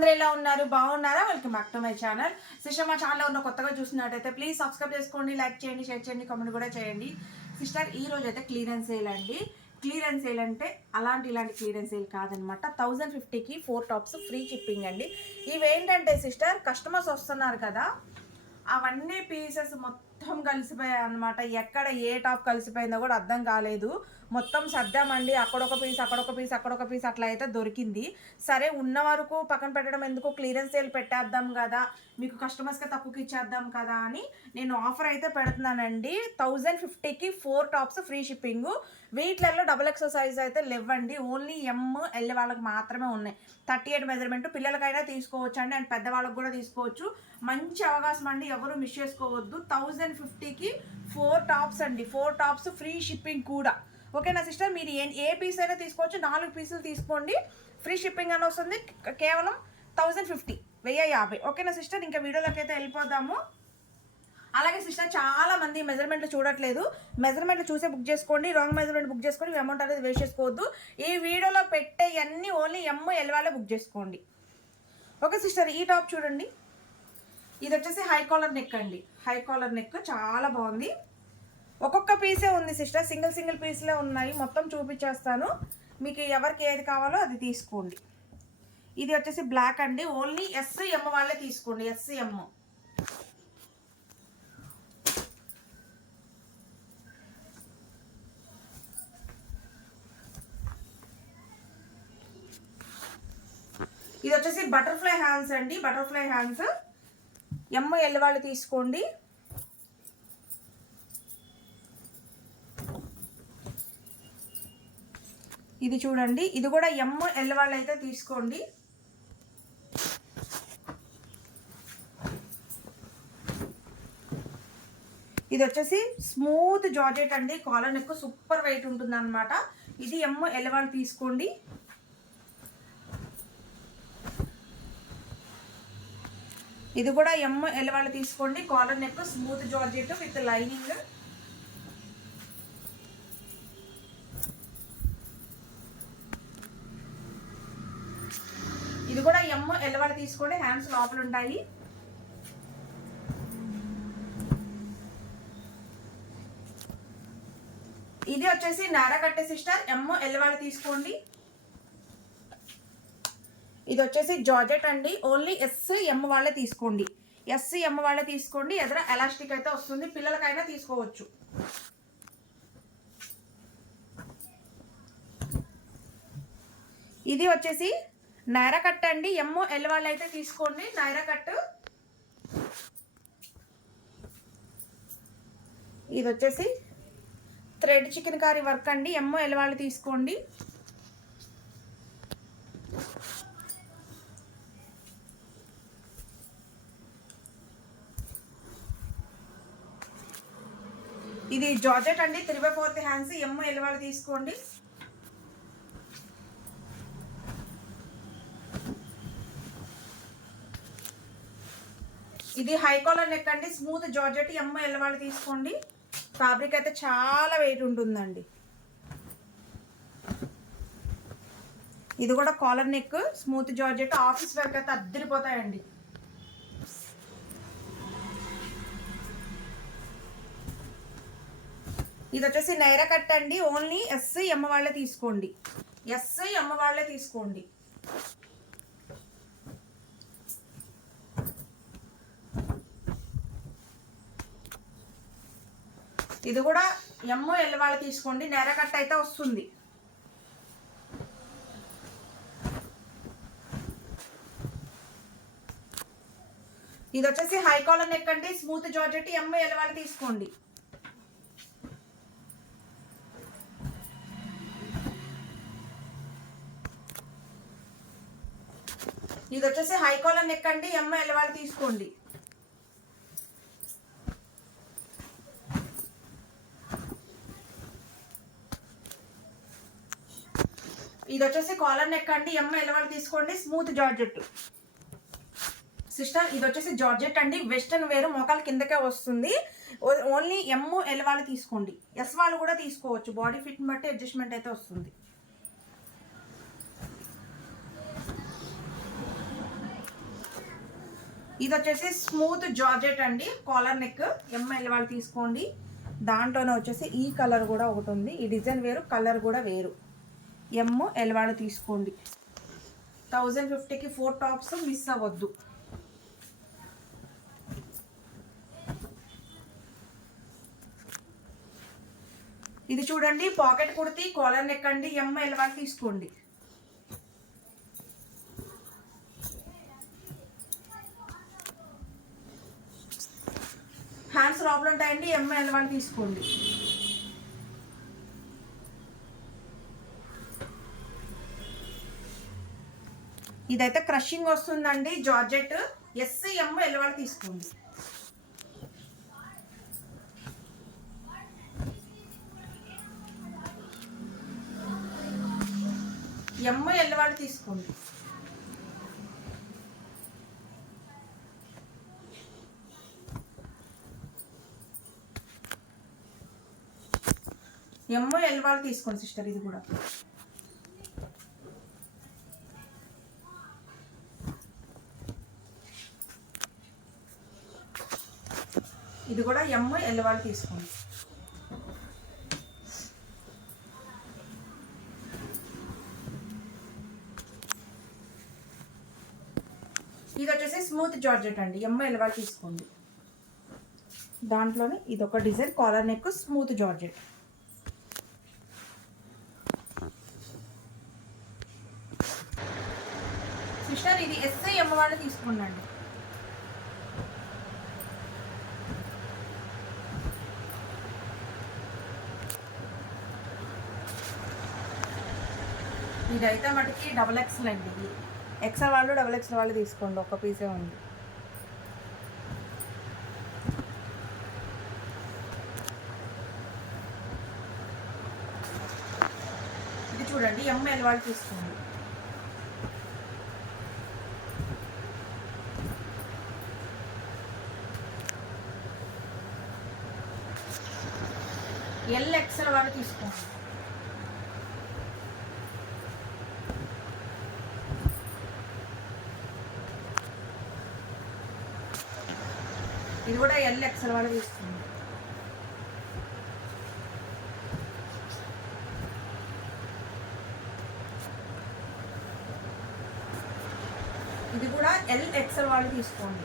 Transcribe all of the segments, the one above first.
అందరూ ఎలా ఉన్నారు? బాగున్నారా? Welcome back to my channel. Sister మా ఛానల్లో ఉన్న కొత్తగా చూసినట్టయితే ప్లీజ్ సబ్స్క్రైబ్ చేసుకోండి, లైక్ చేయండి, షేర్ చేయండి, కామెంట్ కూడా చేయండి. సిస్టర్ ఈ రోజు అయితే క్లియరెన్స్ సేల్ అండి. క్లియరెన్స్ సేల్ అంటే ఇలాంటి క్లియరెన్స్ సేల్ కాదనమాట. 1050కి 4 టాప్స్ ఫ్రీ షిప్పింగ్ అండి. ఇవేంటంటే సిస్టర్ కస్టమర్స్ వస్తున్నారు కదా, అవన్నీ పీసెస్ మొత్తం కలిసిపోయాయి అనమాట. ఎక్కడ ఏ టాప్ కలిసిపోయిందో కూడా అర్థం కాలేదు. మొత్తం సర్దామండి, అక్కడొక పీస్ అక్కడొక పీస్ అక్కడొక పీస్ అట్లా అయితే దొరికింది. సరే ఉన్న వరకు పక్కన పెట్టడం ఎందుకు, క్లియరెన్స్ సేల్ పెట్టేద్దాం కదా, మీకు కస్టమర్స్కి తక్కువకి ఇచ్చేద్దాం కదా అని నేను ఆఫర్ అయితే పెడుతున్నానండి. 1050కి 4 టాప్స్ ఫ్రీ షిప్పింగ్. వీటిలలో XXL సైజ్ అయితే లేవండి, ఓన్లీ ML వాళ్ళకి మాత్రమే ఉన్నాయి. 38 మెజర్మెంట్ పిల్లలకైనా తీసుకోవచ్చు అండి, అండ్ పెద్దవాళ్ళకి కూడా తీసుకోవచ్చు. మంచి అవకాశం అండి, ఎవరు మిస్ చేసుకోవద్దు. 1050కి 4 టాప్స్ అండి, 4 టాప్స్ ఫ్రీ షిప్పింగ్ కూడా. ఓకేనా సిస్టర్, మీరు ఏ పీస్ అయినా తీసుకోవచ్చు. 4 పీసులు తీసుకోండి, ఫ్రీ షిప్పింగ్ అని వస్తుంది. కేవలం 1050, 1050. ఓకేనా సిస్టర్, ఇంకా వీడియోలోకి అయితే వెళ్ళిపోదాము. అలాగే సిస్టర్ చాలా మంది మెజర్మెంట్లు చూడట్లేదు, మెజర్మెంట్లు చూసే బుక్ చేసుకోండి. రాంగ్ మెజర్మెంట్ బుక్ చేసుకొని అమౌంట్ అనేది వేస్ట్ చేసుకోవద్దు. ఈ వీడియోలో పెట్టే అన్నీ ఓన్లీ ML వాళ్ళే బుక్ చేసుకోండి. ఓకే సిస్టర్, ఈ టాప్ చూడండి. ఇది వచ్చేసి హై కాలర్ నెక్ అండి. హై కాలర్ నెక్ చాలా బాగుంది. ఒక్కొక్క పీసే ఉంది సిస్టర్, సింగిల్ పీస్లే ఉన్నాయి. మొత్తం చూపించేస్తాను, మీకు ఎవరికి ఏది కావాలో అది తీసుకోండి. ఇది వచ్చేసి బ్లాక్ అండి, ఓన్లీ SM వాళ్ళే తీసుకోండి. SM ఇది వచ్చేసి బటర్ఫ్లై హ్యాండ్స్ అండి. బటర్ఫ్లై హ్యాండ్స్ ML వాళ్ళు తీసుకోండి. ఇది చూడండి, ఇది కూడా ML వాళ్ళు అయితే తీసుకోండి. ఇది వచ్చేసి స్మూత్ జార్జెట్ అండి, కాలర్ నెక్ సూపర్ వెయిట్ ఉంటుంది అనమాట. ఇది ML వాళ్ళు తీసుకోండి. ఇది కూడా ML వాళ్ళు తీసుకోండి. Collar neck smooth georgette with lining. ఇది కూడా ML వాళ్ళు తీసుకోండి, హ్యాండ్స్ లోపల ఉంటాయి. ఇది వచ్చేసి నారా కట్టే సిస్టర్, ML వాళ్ళు తీసుకోండి. ఇది వచ్చేసి జార్జెట్ అండి, ఓన్లీ SM వాళ్ళే తీసుకోండి. SM వాళ్ళే తీసుకోండి. ఎదుర ఎలాస్టిక్ అయితే వస్తుంది, పిల్లలకైనా తీసుకోవచ్చు. ఇది వచ్చేసి నైరా కట్ అండి, ML వాళ్ళు అయితే తీసుకోండి. నైరా కట్. ఇది వచ్చేసి థ్రెడ్ చికెన్ కర్రీ వర్క్ అండి, ML వాళ్ళు తీసుకోండి. ఇది జార్జెట్ అండి, 3/4 హ్యాండ్స్, ML వాళ్ళు తీసుకోండి. ఇది హై కాలర్ నెక్ అండి, స్మూత్ జార్జెట్, ML వాళ్ళు తీసుకోండి. ఫ్యాబ్రిక్ అయితే చాలా వెయిట్ ఉంటుందండి. ఇది కూడా collar neck, smooth georgette, office work అయితే అద్దరిపోతాయండి. ఇది వచ్చేసి నైరా కట్ అండి, ఓన్లీ SM వాళ్ళే తీసుకోండి. SM వాళ్ళే తీసుకోండి. ఇది కూడా ML వాళ్ళు తీసుకోండి. నైరా కట్ అయితే వస్తుంది. ఇది వచ్చేసి హై కాలర్ నెక్ అండి, స్మూత్ జార్జెట్, ML వాళ్ళు తీసుకోండి. ఇది వచ్చేసి హై కాలర్ నెక్ అండి, ML వాళ్ళు తీసుకోండి. ఇది వచ్చేసి కాలర్ నెక్ అండి, ML వాళ్ళు తీసుకోండి. Smooth georgette sister. ఇది వచ్చేసి జార్జెట్ అండి, వెస్టర్న్ వేర్, మోకాల కిందకే వస్తుంది. ఓన్లీ ML వాళ్ళు తీసుకోండి. S వాళ్ళు కూడా తీసుకోవచ్చు, బాడీ ఫిట్ బట్టి అడ్జస్ట్మెంట్ అయితే వస్తుంది. ఇది వచ్చేసి స్మూత్ జార్జెట్ అండి, కాలర్ నెక్. ఎంఎల్ వాళ్ళు తీసుకోండి. దాంట్లోనే వచ్చేసి ఈ కలర్ కూడా ఒకటి ఉంది. ఈ డిజైన్ వేరు, కలర్ కూడా వేరు. ఎంఎల్ వాళ్ళు తీసుకోండి. 1050కి 4 టాప్స్ మిస్ అవ్వద్దు. ఇది చూడండి, పాకెట్ కుర్తీ, కాలర్ నెక్ అండి. ఎంఎల్ వాళ్ళు తీసుకోండి. హ్యాండ్స్ లోపల ఉంటాయండి. ఎంఎల్ వాళ్ళు తీసుకోండి. ఇదైతే క్రషింగ్ వస్తుందండి, జార్జెట్. ఎంఎల్ వాళ్ళు తీసుకోండి. ఎంఎల్ వాళ్ళు తీసుకోండి. ఎంఎల్ వాళ్ళు తీసుకోండి సిస్టర్. ఇది కూడా ఎంఎల్ వాళ్ళు తీసుకోండి. ఇది వచ్చేసి స్మూత్ జార్జెట్ అండి. ఎంఎల్ వాళ్ళు తీసుకోండి. దాంట్లోనే ఇది ఒక design, collar neck, smooth georgette. Sister ఇది ఎం వాళ్ళు తీసుకోండి. ఇదైతే మటుకి XXL అండి. ఇది ఎక్సెల్ వాళ్ళు XXL వాళ్ళు తీసుకోండి. ఒక్క పీసే ఉంది. ఇది చూడండి, ఎంఎల్ వాళ్ళు తీసుకోండి. XL వాళ్ళు తీసుకోండి. ఇది కూడా XL వాళ్ళు తీసుకోండి. ఇది కూడా XL వాళ్ళు తీసుకోండి.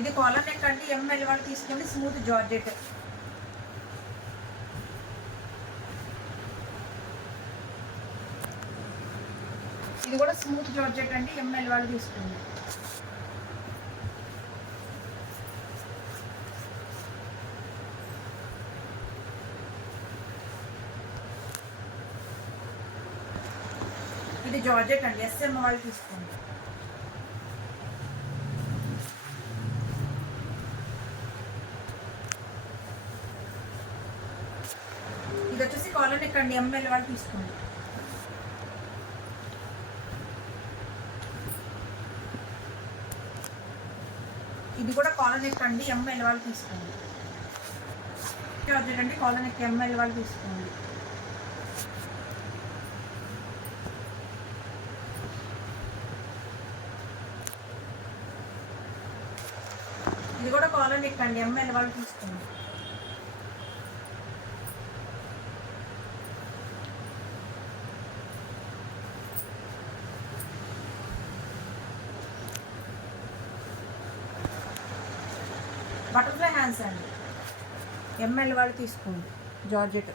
ఇది కాలర్ నెక్ అండి. ఎంఎల్ వాళ్ళు తీసుకోండి. Smooth georgette. ఇది కూడా స్మూత్ జార్జెట్ అండి. ఎంఎల్ వాళ్ళు తీసుకోండి. ఇది జార్జెట్ అండి. ఎం వాళ్ళు తీసుకోండి. ఇది వచ్చేసి కాలర్ నెక్ అండి. ఎంఎల్ వాళ్ళు తీసుకోండి. ఇది కూడా కాలర్ నెక్ అండి. ఎంఎల్ వాళ్ళు తీసుకోండి. జార్జెట్ అండి, కాలర్ నెక్, ఎంఎల్ వాళ్ళు తీసుకోండి. ఇది కూడా కాలర్ నెక్ అండి. ఎంఎల్ వాళ్ళు తీసుకోండి. బటర్ఫ్లై హ్యాండ్స్ అండి. ఎంఎల్ వాళ్ళు తీసుకోండి. జార్జెట్.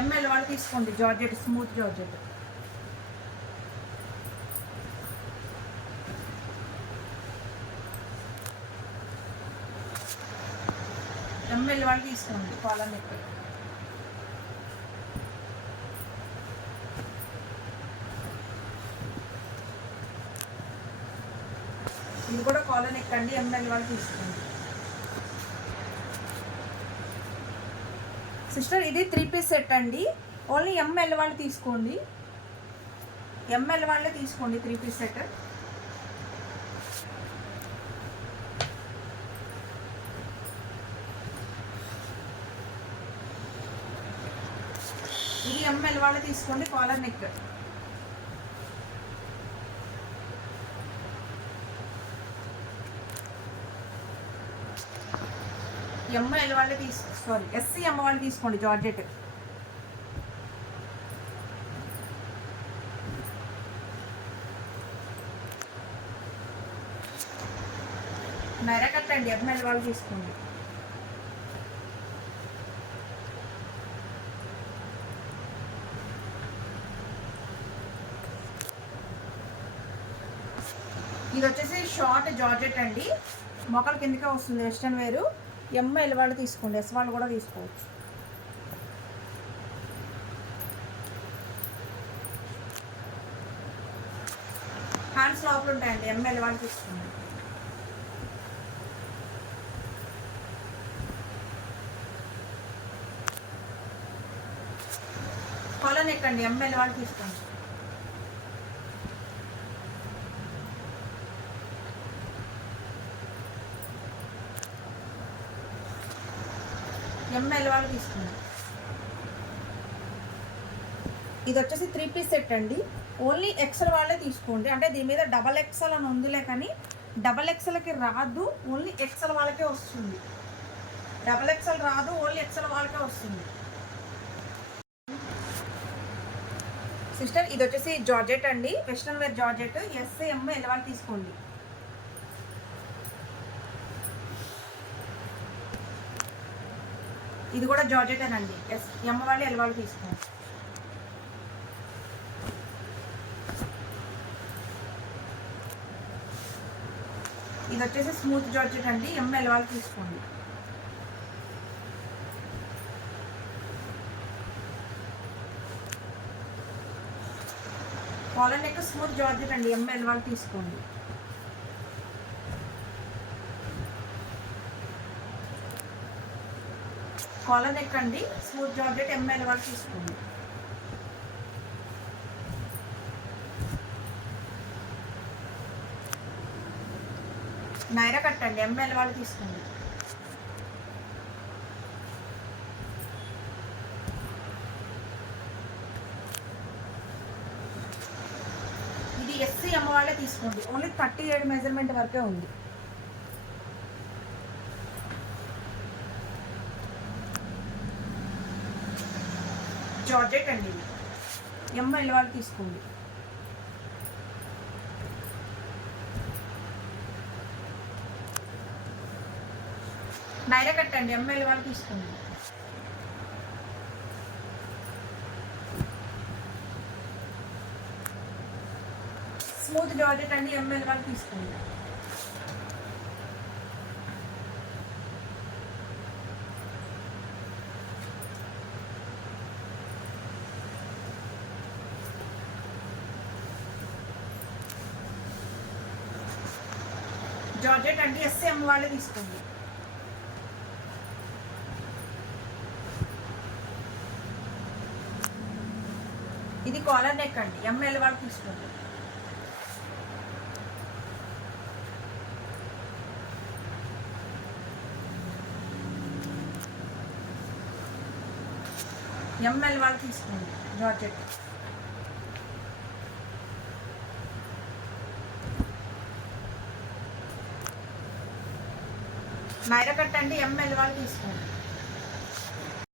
ఎంఎల్ వాళ్ళు తీసుకోండి. Georgette, smooth georgette. ఎంఎల్ వాళ్ళు తీసుకోండి. Collar neck. ఇది కూడా కాలర్ నెక్ అండి, ఎంఎల్ వాళ్ళు తీసుకోండి. సిస్టర్ ఇది 3 పీస్ సెట్ అండి, ఓన్లీ ఎంఎల్ వాళ్ళు తీసుకోండి. ఎంఎల్ వాళ్ళే తీసుకోండి 3 పీస్ సెట్. ఇది ఎంఎల్ వాళ్ళే తీసుకోండి, కాలర్ నెక్. ఎంఎల్ వాళ్ళే ఎస్సీ ఎమ్ వాళ్ళు తీసుకోండి జార్జెట్. నరకట్టండి, ఎంఎల్ వాళ్ళు తీసుకోండి. ఇది వచ్చేసి షార్ట్ జార్జెట్ అండి, మొక్కల కిందకే వస్తుంది, వెస్టర్న్ వేరు. ఎంఎల్ వాళ్ళు తీసుకోండి, ఎస్ వాళ్ళు కూడా తీసుకోవచ్చు. హ్యాండ్స్ లోపల ఉంటాయండి, ఎంఎల్ వాళ్ళు తీసుకోండి. కాలర్ నెక్ అండి, ఎంఎల్ వాళ్ళు తీసుకోండి. ఎంఎల్ వాళ్ళు తీసుకోండి. ఇది వచ్చేసి 3 పీస్ సెట్ అండి, ఓన్లీ ఎక్సెల్ వాళ్ళే తీసుకోండి. అంటే దీని మీద డబల్ ఎక్సెల్ అని ఉందిలే, కానీ డబల్ ఎక్సెల్కి రాదు, ఓన్లీ ఎక్సెల్ వాళ్ళకే వస్తుంది. డబల్ ఎక్సెల్ రాదు, ఓన్లీ ఎక్సెల్ వాళ్ళకే వస్తుంది. సిస్టర్ ఇది వచ్చేసి జార్జెట్ అండి, వెస్ట్రన్ వేర్ జార్జెట్, ఎంఎల్ వాళ్ళు తీసుకోండి. ఇది కూడా జార్జెటేనండి, ఎమ్ వాళ్ళు ఎల్ వాళ్ళు తీసుకోండి. ఇది వచ్చేసి స్మూత్ జార్జెట్ అండి, ఎంఎల్ వాళ్ళు తీసుకోండి. కాలర్ నెక్ స్మూత్ జార్జెట్ అండి, ఎంఎల్ వాళ్ళు తీసుకోండి. కాలర్ నెక్ అండి, స్మూత్ జార్జెట్, ఎంఎల్ వాళ్ళు తీసుకోండి. నైరా కట్ అండి, ఎంఎల్ వాళ్ళు తీసుకోండి. ఇది ఎస్సీ ఎమ్ వాళ్ళే తీసుకోండి, ఓన్లీ 37 మెజర్మెంట్ వరకే ఉంది. జార్జెట్ అండి, ఎంఎల్ వాళ్ళు తీసుకోండి. నైరా కట్ అండి, ఎంఎల్ వాళ్ళు తీసుకోండి. స్మూత్ జార్జెట్ అండి, ఎంఎల్ వాళ్ళు తీసుకోండి. జార్జెట్ అండి, ఎస్ఎం వాళ్ళే తీసుకోండి. ఇది కాలర్ నెక్ అండి, ఎంఎల్ వాళ్ళు తీసుకోండి. ఎంఎల్ వాళ్ళు తీసుకోండి జార్జెట్. నైరా కట్ అండి, ఎంఎల్ వాళ్ళు తీసుకోండి.